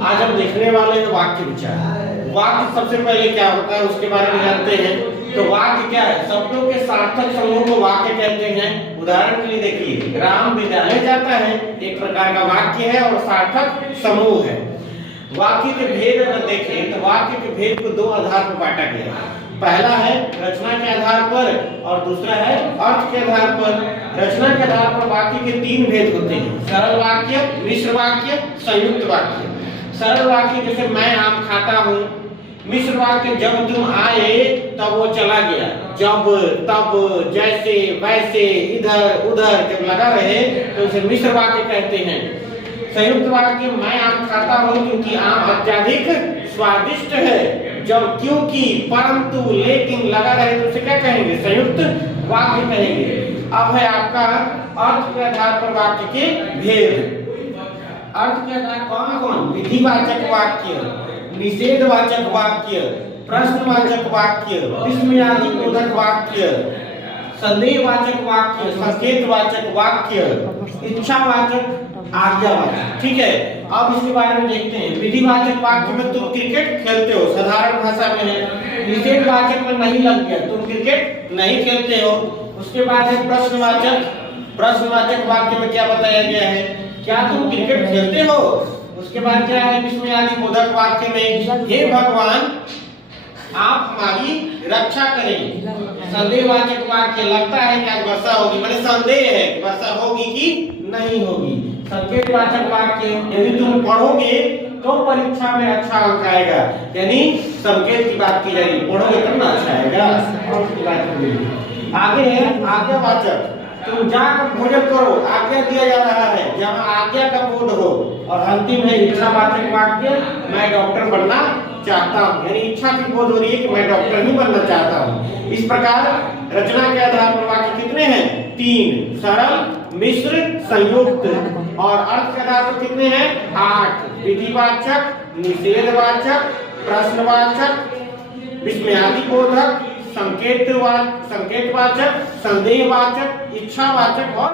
आज हम देखने वाले हैं वाक्य विचार। वाक्य सबसे पहले क्या होता है उसके बारे में जानते हैं। तो वाक्य क्या है? शब्दों के सार्थक समूह को वाक्य कहते हैं। उदाहरण के लिए देखिए, राम विद्यालय जाता है एक प्रकार का वाक्य है और सार्थक समूह है। वाक्य के भेद अगर देखें तो वाक्य के भेद को दो आधार पर बांटा गया है। पहला है रचना के आधार पर और दूसरा है अर्थ के आधार पर। रचना के आधार पर वाक्य के तीन भेद होते हैं: सरल वाक्य, मिश्र वाक्य, संयुक्त वाक्य। सरल वाक्य जैसे मैं आम खाता हूँ। मिश्र वाक्य जब तुम आए तब वो चला गया, जब तब जैसे वैसे इधर उधर जब लगा रहे तो उसे मिश्र वाक्य कहते हैं। संयुक्त वाक्य मैं आम खाता हूँ क्योंकि आम अत्यधिक स्वादिष्ट है, जब क्योंकि परंतु लेकिन लगा रहे तो उसे क्या कहेंगे? संयुक्त वाक्य कहेंगे। अब है आपका अर्थ के आधार पर वाक्य के भेद। अर्थ के आधार कौन कौन? विधिवाचक वाक्य, निषेधवाचक वाक्य, प्रश्नवाचक वाक्य, विस्मयादिबोधक वाक्य, संदेहवाचक वाक्य, संकेतवाचक वाक्य, इच्छावाचक, आज्ञावाचक। ठीक है, अब इसके बारे में देखते हैं। विधिवाचक वाक्य में तुम क्रिकेट खेलते हो, साधारण भाषा में है। निषेधवाचक में नहीं लग गया, तुम क्रिकेट नहीं खेलते हो। उसके बाद है प्रश्नवाचक। प्रश्नवाचक वाक्य में क्या बताया गया है? क्या तुम क्रिकेट खेलते हो? उसके बाद क्या है? विस्मयादिबोधक वाक्य में हे भगवान आप हमारी रक्षा करें। संदेहवाचक वाक्य लगता है कि आज वर्षा होगी, मैंने संदेह है कि वर्षा होगी कि नहीं होगी। संकेतवाचक वाक्य यदि तुम पढ़ोगे तो परीक्षा में अच्छा अंक आएगा, यानी संकेत की बात की जाएगी, पढ़ोगे तब ना अच्छा आएगा। आगे है आज्ञावाचक। तुम जाकर भोजन करो, आज्ञा दिया जा रहा है, जहाँ आज्ञा का बोध हो। और अंतिम है इच्छावाचक वाक्य, मैं डॉक्टर बनना चाहता हूँ, यानी इच्छा की बोध हो रही है कि मैं डॉक्टर ही बनना चाहता हूँ। इस प्रकार रचना के आधार पर वाक्य कितने हैं? तीन: सरल, मिश्र, संयुक्त। और अर्थ के आधार पर कितने हैं? 8: विधिवाचक, निषेधवाचक, प्रश्नवाचक, विस्मयादिबोधक, संकेतवाचक, संदेहवाचक, इच्छावाचक और